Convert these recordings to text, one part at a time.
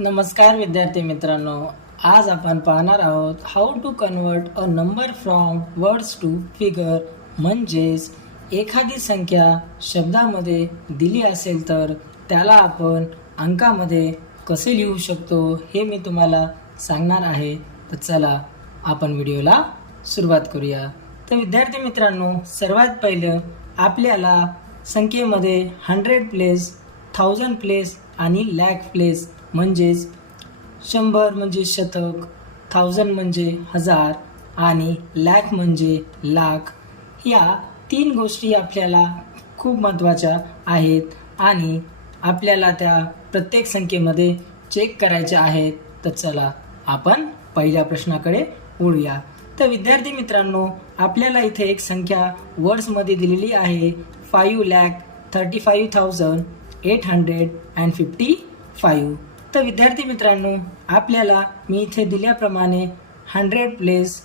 नमस्कार विद्यार्थी मित्रांनो, आज आपण पाहणार आहोत how to convert a number from words to figure. म्हणजेच एखादी संख्या शब्दामध्ये दिली असेल तर त्याला आपण अंकामध्ये कसे लिहू शकतो हे मी तुम्हाला सांगणार आहे. तर चला आपण व्हिडिओला सुरुवात करूया. तर विद्यार्थी मित्रांनो, सर्वात पहिलं आपल्याला संख्येमध्ये 100 प्लेस, 1000 प्लेस आणि लाख प्लेस म्हणजेच 100 म्हणजे शतक, 1000 म्हणजे हजार आणि लाख म्हणजे लाख, या 3 गोष्टी आपल्याला खूप महत्त्वाच्या आहेत आणि आपल्याला त्या प्रत्येक संख्येमध्ये चेक करायच्या आहेत. तर चला आपण पहिल्या प्रश्नाकडे वळूया. तर विद्यार्थी मित्रांनो, आपल्याला इथे एक संख्या वर्ड्समध्ये दिलेली आहे 5,35,855. तर विद्यार्थी मित्रांनो, आपल्याला मी इथे दिल्याप्रमाणे 100 प्लेस,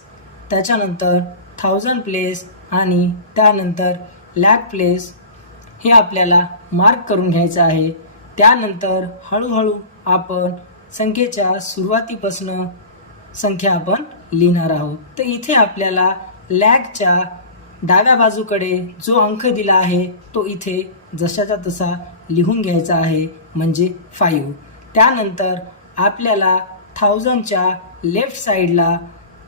त्याच्यानंतर 1000 प्लेस आणि त्यानंतर लाख प्लेस हे आपल्याला मार्क करून घ्यायचं आहे. त्यानंतर हळूहळू आपण संख्येच्या सुरुवातीपासून संख्या आपण लिहिणार आहोत. तर इथे आपल्याला लाखच्या डाव्या बाजूकडे जो अंक दिला आहे तो इथे जशाचा तसा लिहून घ्यायचा आहे, म्हणजे 5. त्यानंतर आपल्याला 1000च्या लेफ्ट साईडला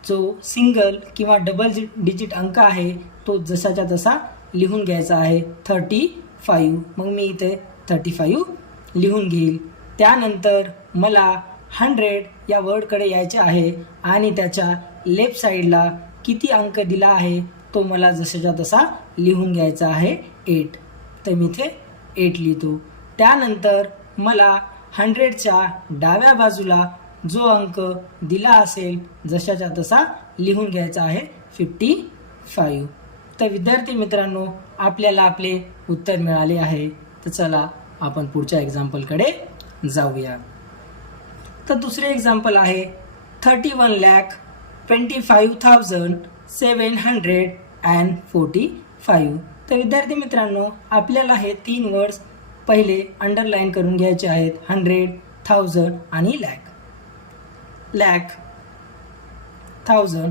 जो सिंगल किंवा डबल डिजिट अंक आहे तो जशाच्या तसा लिहून घ्यायचा आहे 35. मग मी इथे 35 लिहून घेईल. त्यानंतर मला 100 या वर्डकडे यायचे आहे आणि त्याच्या लेफ्ट साईडला किती अंक दिला आहे तो मला जशाच्या तसा लिहून घ्यायचा आहे 8. तर मी इथे 8 लिहितो. त्यानंतर मला 100च्या डाव्या बाजूला जो अंक दिला असेल जशाच्या तसा लिहून घ्यायचा आहे 55. तर विद्यार्थी मित्रांनो, आपल्याला आपले उत्तर मिळाले आहे. तर चला आपण पुढच्या एक्झाम्पलकडे जाऊया. तर दुसरे एक्झाम्पल आहे 31,25,745. तर विद्यार्थी मित्रांनो, आपल्याला हे 3 वर्ड्स पहिले अंडरलाईन करून घ्यायचे आहेत, 100, 1000 आणि लाख. लाख, 1000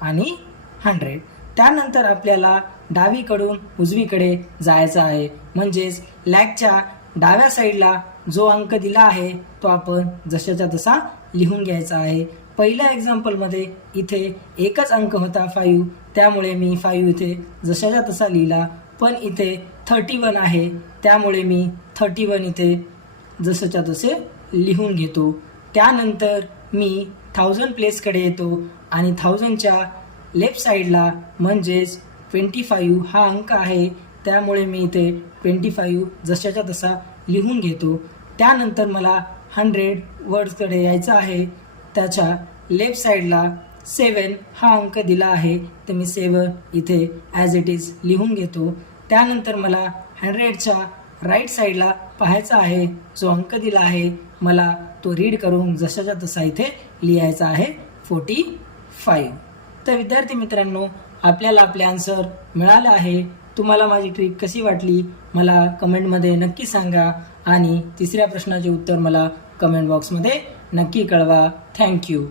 आणि 100. त्यानंतर आपल्याला डावीकडून उजवीकडे जायचं आहे. म्हणजेच लाखच्या डाव्या साईडला जो अंक दिला आहे तो आपण जशाच्या तसा लिहून घ्यायचा आहे. पहिल्या एक्झाम्पलमध्ये इथे एकच अंक होता 5, त्यामुळे मी 5 इथे जशाच्या तसा लिहिला. पण इथे 31 आहे, त्यामुळे मी 31 इथे जसंच्या तसे लिहून घेतो. त्यानंतर मी 1000 प्लेसकडे येतो आणि 1000च्या लेफ्ट साईडला म्हणजेच 25 हा अंक आहे, त्यामुळे मी इथे 25 जशाच्या तसा लिहून घेतो. त्यानंतर मला 100 वर्ड्सकडे यायचं आहे. त्याच्या लेफ्ट साईडला 7 हा अंक दिला आहे, तर मी 7 इथे ॲज इट इज लिहून घेतो. त्यानंतर मला 100च्या राईट साईडला पाहायचा आहे, जो अंक दिला आहे मला तो रीड करून जशाच्या तसा इथे लिहायचा आहे 45. तर विद्यार्थी मित्रांनो, आपल्याला आपले आन्सर मिळाले आहे. तुम्हाला माझी ट्रिक कशी वाटली मला कमेंटमध्ये नक्की सांगा आणि तिसऱ्या प्रश्नाचे उत्तर मला कमेंट बॉक्समध्ये नक्की कळवा. थँक्यू.